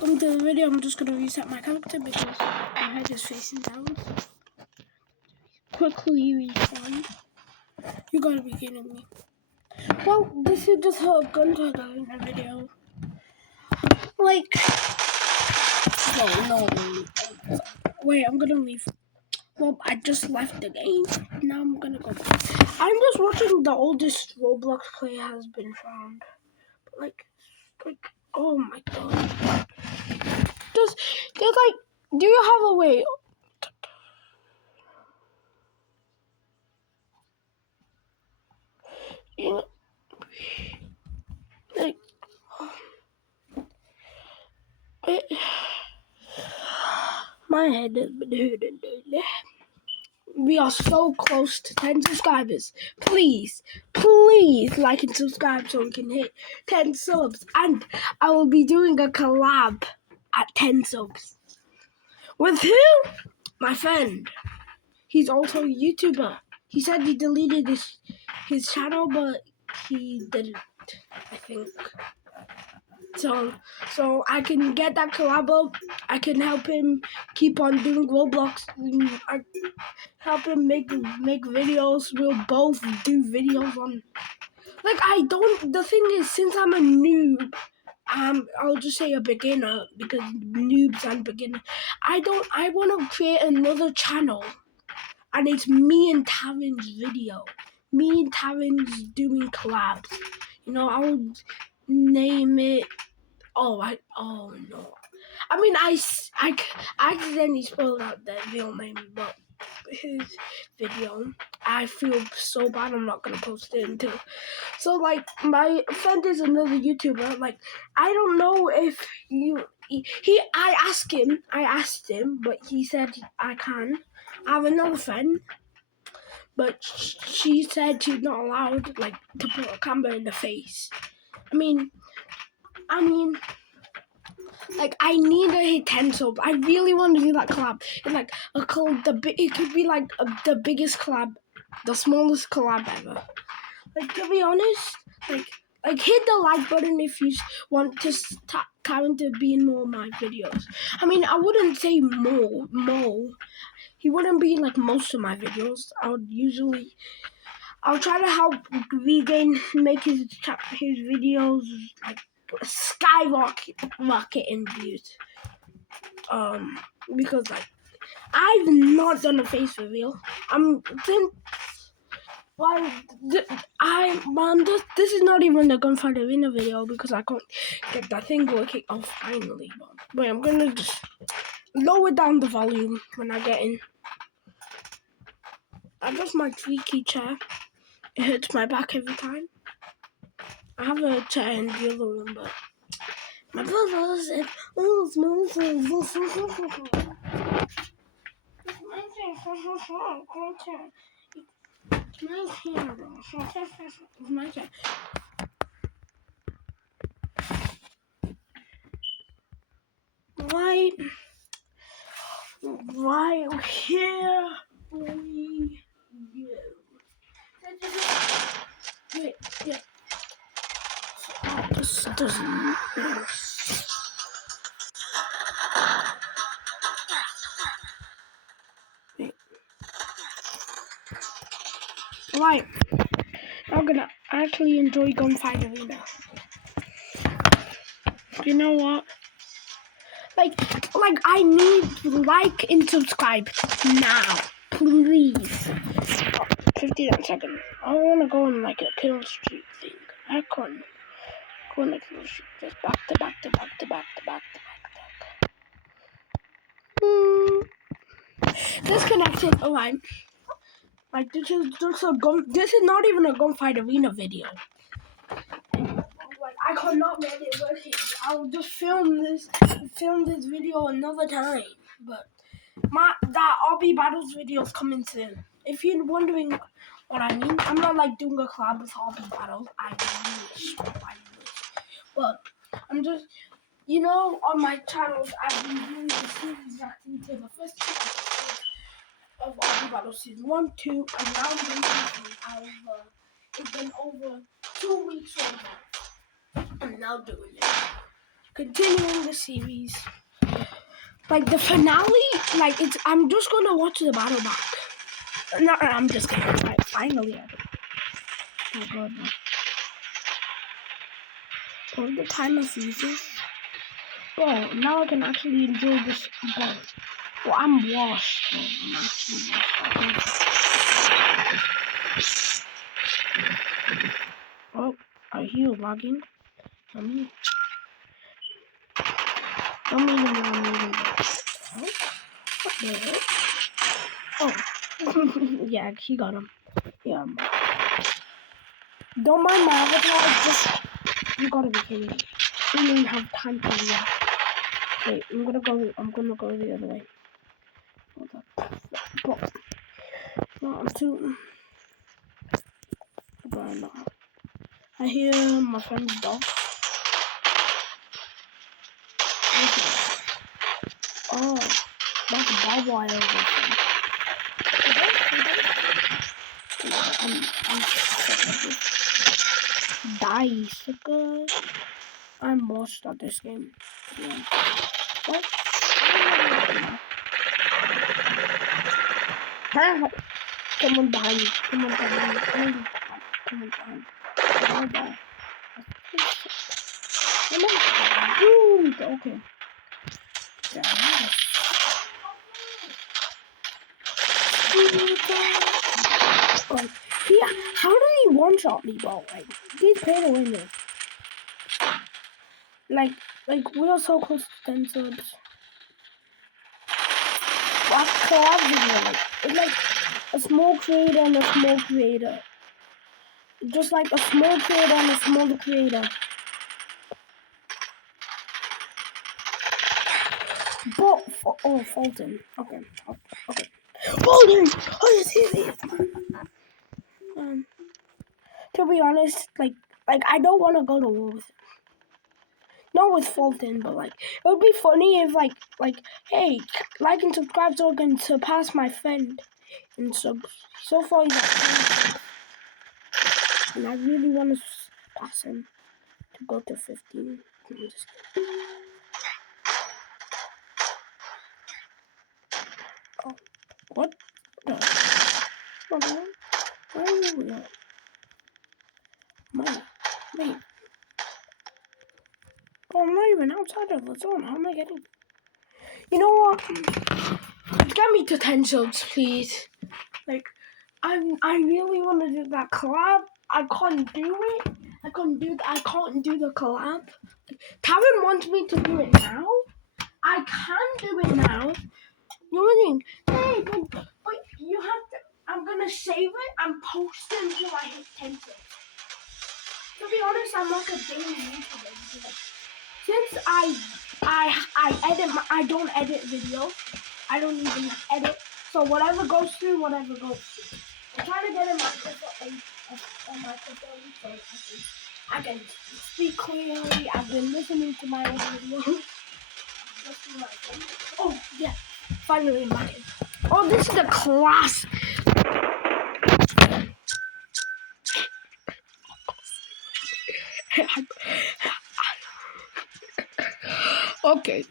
welcome to the video. I'm just gonna reset my character because my head is facing down. Quickly respawn. You gotta be kidding me. Well, this is just a gun title in a video. Like, no. Wait, I'm gonna leave. Well, I just left the game. Now I'm gonna go back. I'm just watching the oldest Roblox player has been found. Like, oh my god. There's like, do you have a way? You know, like, my head has been hurting. We are so close to 10 subscribers. Please like and subscribe so we can hit 10 subs. And I will be doing a collab at 10 subs. With who? My friend. He's also a YouTuber. He said he deleted his channel, but he didn't, I think. So I can get that collab up. I can help him keep on doing Roblox. I help him make videos. We'll both do videos on. Like, the thing is, since I'm a noob, I'll just say a beginner because noobs and beginner. I want to create another channel, and it's me and Tavin's video. Me and Tavin's doing collabs. You know, I'll name it. Oh no. I mean, I accidentally spoiled out the real name, but his video, I feel so bad I'm not gonna post it until. So, like, my friend is another YouTuber. Like, I don't know if I asked him, but he said I can. I have another friend, but she said she's not allowed, like, to put a camera in the face. I mean, like, I need to hit 10 subs. I really want to do that collab. It's like it could be like the biggest collab, the smallest collab ever. Like, to be honest, like hit the like button if you want to Karen to be in more of my videos. I mean, I wouldn't say more. He wouldn't be in, like, most of my videos. I'll try to help Vegan make his videos, like, skyrocket in views. Because, like, I've not done a face reveal. This is not even the Gunfight Arena video because I can't get that thing working. Oh, finally. Wait, I'm gonna just lower down the volume when I get in. I just my tweaky chair. It hurts my back every time. I have a chair in the other room, but my brother said, "Oh, it smells my chair. Right here we go. Wait, yeah. Oh, this doesn't. Wait. Right. I'm gonna actually enjoy Gunfight Arena. You know what? Like I need like and subscribe now, please. 59 seconds. I wanna go on like a kill streak thing. I can't go on a kill streak. Just back to back. Disconnected. Alright. Like, this is not even a Gunfight Arena video. Like, I cannot get it working. I'll just film this video another time. But that RB Battles video is coming soon. If you're wondering what I mean, I'm not like doing a collab with RB Battles. I wish. But I'm just, you know, on my channels, I've been doing the series reacting to the first two episodes of RB Battles season 1, 2, and now I'm doing season 3. It's been over 2 weeks over. I'm now doing it. continuing the series. Like the finale, like I'm just gonna watch the battle back. No, I'm just kidding. Like, finally. Oh god. All the timer freezes. Oh, now I can actually enjoy this ball. Well, I'm washed. Oh, I'm actually washed. Oh, I hear lagging. No. Oh, what the hell? Oh, yeah, he got him. Yeah. Don't mind my avatar. Just you gotta be kidding me. We don't even have time to react. Wait, I'm gonna go the other way. Hold up. No, I'm too. I hear my friend's dog. Oh, that's barbed wire. Die, sucker. I'm lost at this game. Yeah. What? Come on, behind me. Come on, behind me. Come on, behind me. Dude, okay. Like, yeah, how did he one-shot me, bro? Like, he's paid to win this. Like, we are so close to 10 subs. What collab video? Like, it's like a small creator and a small creator. Just like a small creator and a small creator. But, oh, Fulton. Okay. Fulton! Oh, yes, yes. To be honest, like I don't want to go to war with him. Not with Fulton, but like it would be funny if like hey, like and subscribe so I can surpass my friend. And so far he's at 10, and I really want to pass him to go to 15. Oh, what? No. Okay. Oh, no. Wait. Oh, I'm not even outside of the zone. How am I getting? You know what? Get me to 10 subs, please. Like, I really want to do that collab. I can't do it. I can't do the collab. Taryn wants me to do it now. I can do it now. You know what I mean? Hey, but you have to. I'm gonna save it and post it until I hit 10 subs. To be honest, I'm like a daily YouTuber. Since I edit, I don't edit videos. I don't even edit. So whatever goes through, whatever goes through. I'm trying to get a microphone so I can speak clearly. I've been listening to my own videos. Oh yeah, finally mine. Oh, this is the class. Okay.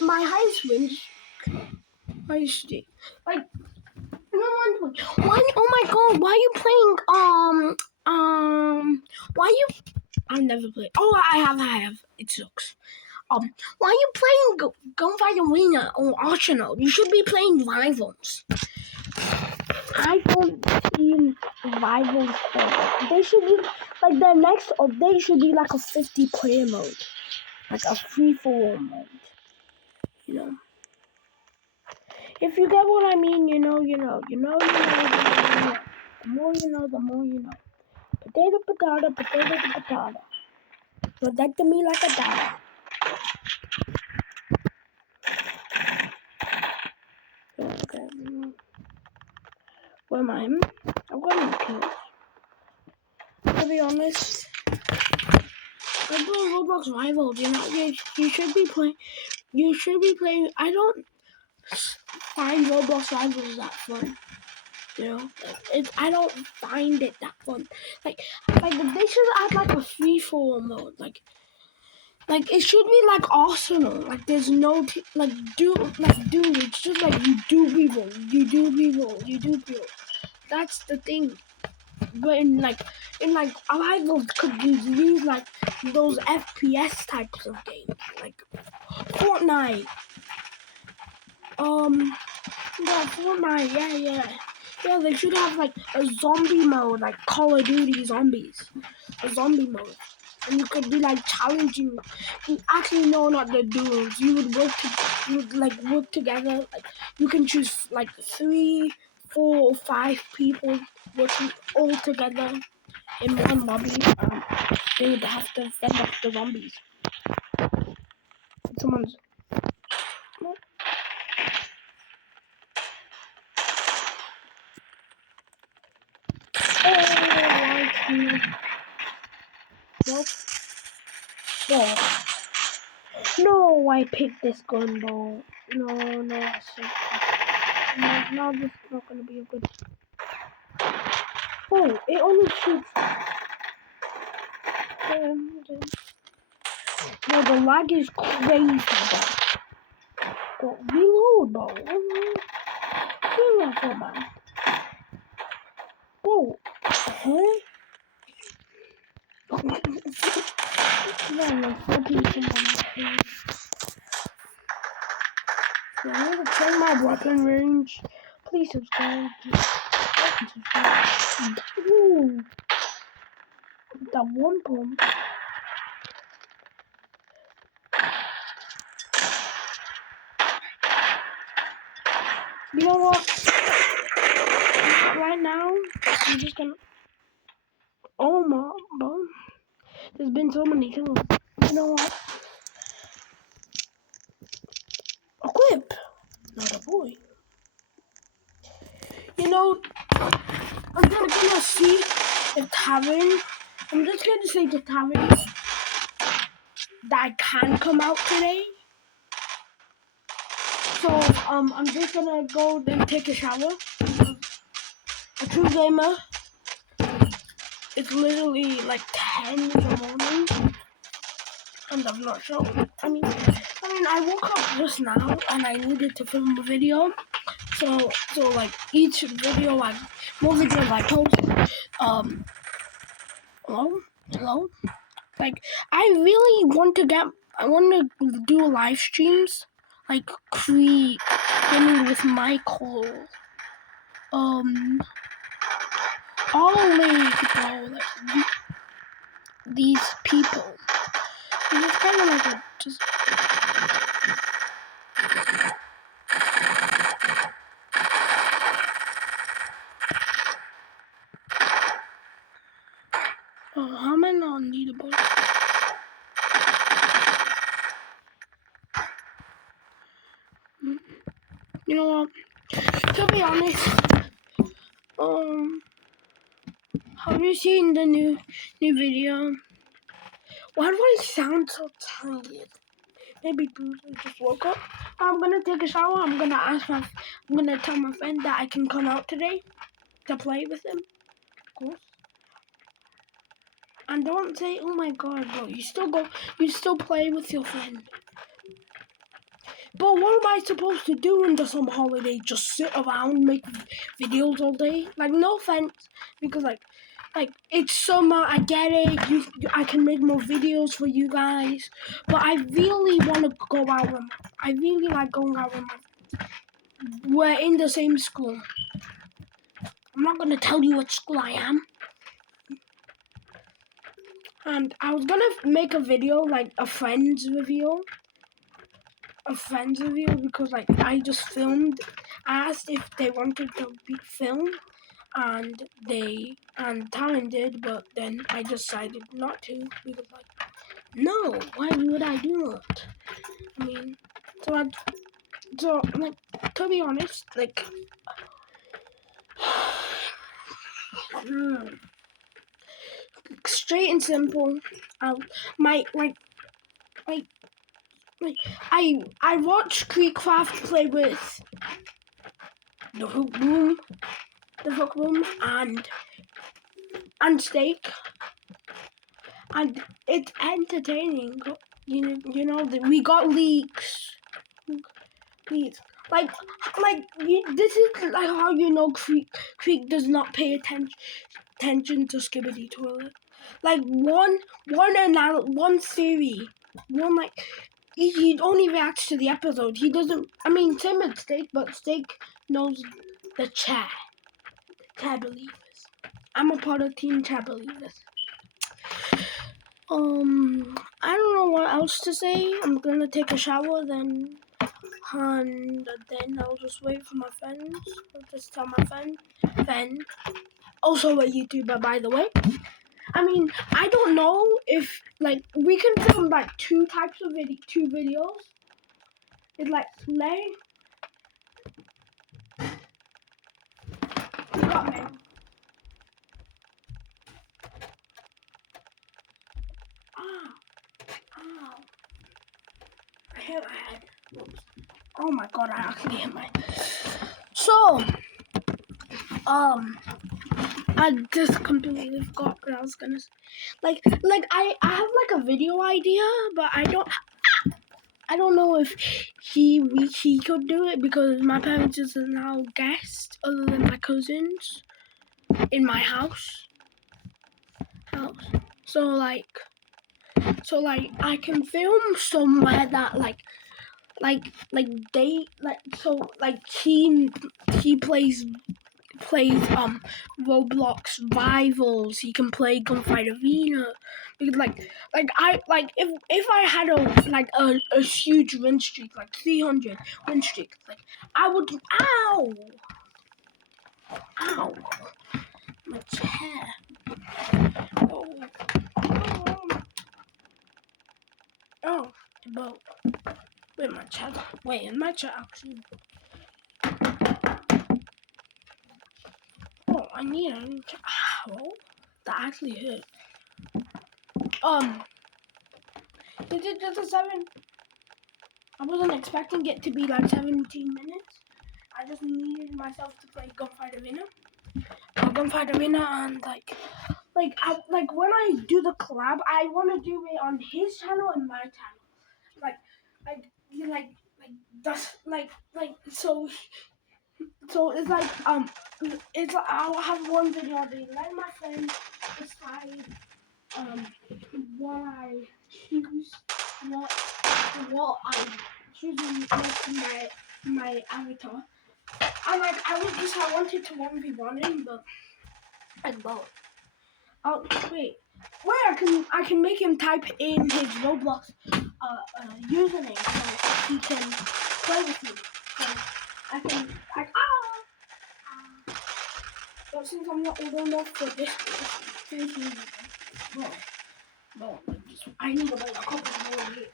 My highest wins. Like, why? Oh my god! Why are you playing? Why you? I've never played. Oh, I have. It sucks. Why are you playing Gunfight Arena or Arsenal? You should be playing Rivals. I don't see Rivals. They should be like the next update should be like a 50-player mode, like a free-for-all mode. You know. If you get what I mean, you know. The more you know, the more you know. Potato, potato. Protect me like a dog. Okay. Where am I? I'm going to kill. To be honest, I'm doing Roblox Rivals. You know, you should be playing. You should be playing. I don't find Roblox Rivals that fun. You know, I don't find it that fun. Like they should add like a free-for-all mode. Like Like it should be like Arsenal. Like there's no dude. It's just like you do people. That's the thing. But in Arrival could use like those FPS types of games, like Fortnite. Yeah, Fortnite. Yeah. They should have like a zombie mode, like Call of Duty Zombies, a zombie mode, and you could be like challenging. Actually, no, not the dudes. You would work together. Like you can choose like 3, 4, or 5 people working all together in one lobby. They would have to fend off the zombies. Someone's. Nope. Oh. No, I picked this gun though. No, I should. No, this is not gonna be a good. Oh, it only shoots. No, the lag is crazy, bro. Reload, bro. Reload, bro. Bro, huh? No, I need to check my weapon range. Please subscribe. Ooh, that one pump. You know what? Right now, I'm just gonna. Oh my, bro. There's been so many kills. You know what? Equip. Not a boy. You know, I'm gonna see the tavern. I'm just gonna say the tavern that I can come out today. So I'm just gonna go then take a shower. A true gamer. It's literally like 10 in the morning, and I'm not sure. I mean, I woke up just now, and I needed to film a video. So like each video, like more videos I post. Hello. Like I really want to do live streams, like gaming with Michael. Always, bro, like these people. And it's kind of like just. How am I not unneedable? You know what? To be honest, have you seen the new video? Why do I sound so tired? Maybe I just woke up. I'm gonna take a shower. I'm gonna tell my friend that I can come out today to play with him. Of course. And don't say, "Oh my God, bro, you still play with your friend." But what am I supposed to do in the summer holiday? Just sit around, make videos all day? Like, no offense, because like it's summer. I get it. I can make more videos for you guys. But I really want to go out with. I really like going out with my. We're in the same school. I'm not gonna tell you what school I am. And I was gonna make a video, like a friend's review. Because like I just filmed. I asked if they wanted to be filmed, and Talon did, but then I decided not to because like no, why would I do that? I mean, so like to be honest, like straight and simple. I watched Creekcraft play with the Hook Room, and Steak, and it's entertaining. you know that we got leaks. Please, this is like how you know Creek does not pay attention to Skibidi Toilet. Like one theory, one like he only reacts to the episode. He doesn't. I mean, same with Steak, but Steak knows the chat. Chat believers. I'm a part of Team Chat believers. I don't know what else to say. I'm gonna take a shower then. And then I'll just wait for my friends. I'll just tell my friend, also a YouTuber by the way. I mean, I don't know if like we can film like two types of two videos. It's like play. We got me. Ow. I hit my head. Oops. Oh my god, I actually hit my head. So, I just completely forgot what I was gonna say. Like I have like a video idea, but I don't know if he could do it because my parents is now guest other than my cousins in my house. So like I can film somewhere that like they like so like he plays Roblox Rivals. He can play Gunfight Arena. Because if I had a huge win streak, like 300 win streak, like I would ow my chair. Oh the boat. Wait my chair actually. Oh, I need a new chair. Ow, that actually hurt. Is it just a 7? I wasn't expecting it to be like 17 minutes. I just needed myself to play Gunfight Arena. Gunfight Arena and like when I do the collab, I want to do it on his channel and my channel. That's so it's like I'll have one video on the let my friend decide what I choose what I choose my avatar. And like I wanted to 1v1 him, but I both. Oh wait, I can make him type in his Roblox username so he can play with me. So I can but since I'm not old enough for this, well, I need about a couple more years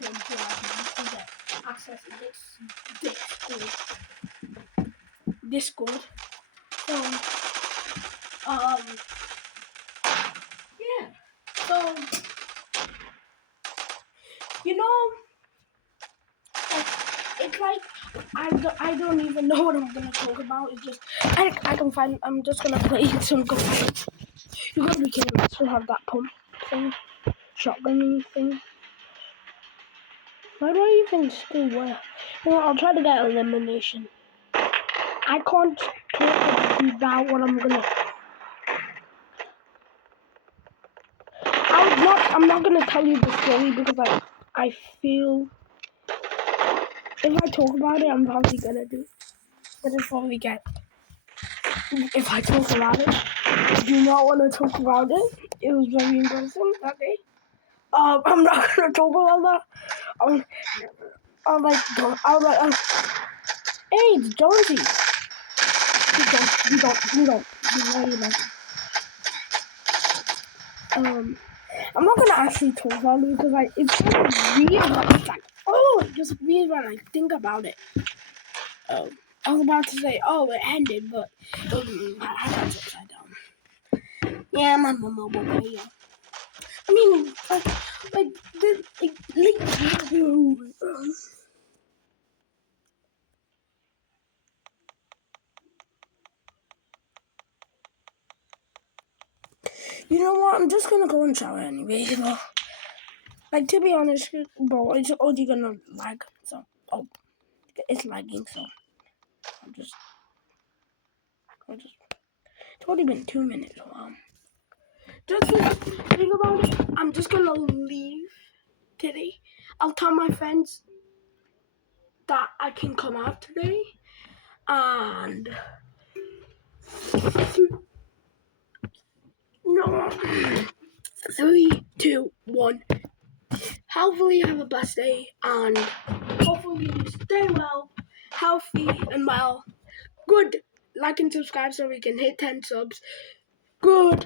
until I can get access to Discord. So, yeah. So, you know, it's like I don't even know what I'm gonna talk about. It's just I'm just gonna play some Gunfight. You gotta be kidding me. I still have that pump thing, shotgun thing. Why do I even still wear? You know, I'll try to get elimination. I can't talk about what I'm gonna. I'm not gonna tell you the story because I feel if I talk about it, I'm probably gonna do. But before we get, if I talk about it, I do not want to talk about it. It was very embarrassing that day. I'm not gonna talk about that. Hey, it's Jonesy. We don't. I'm not gonna actually talk about it because it's kind of weird. It's just weird when I think about it. I was about to say, it ended, but my iPad's upside down. Yeah, my mama will pay. I mean, you know what? I'm just gonna go and shower anyway. Like, to be honest, bro, it's only gonna lag. So, oh, it's lagging. So, I'll just. It's only been 2 minutes. Just think about it. I'm just gonna leave today. I'll tell my friends that I can come out today, and no, 3, 2, 1. Hopefully, you have a blessed day, and hopefully, you stay well, healthy, and well. Good. Like and subscribe so we can hit 10 subs. Goodbye.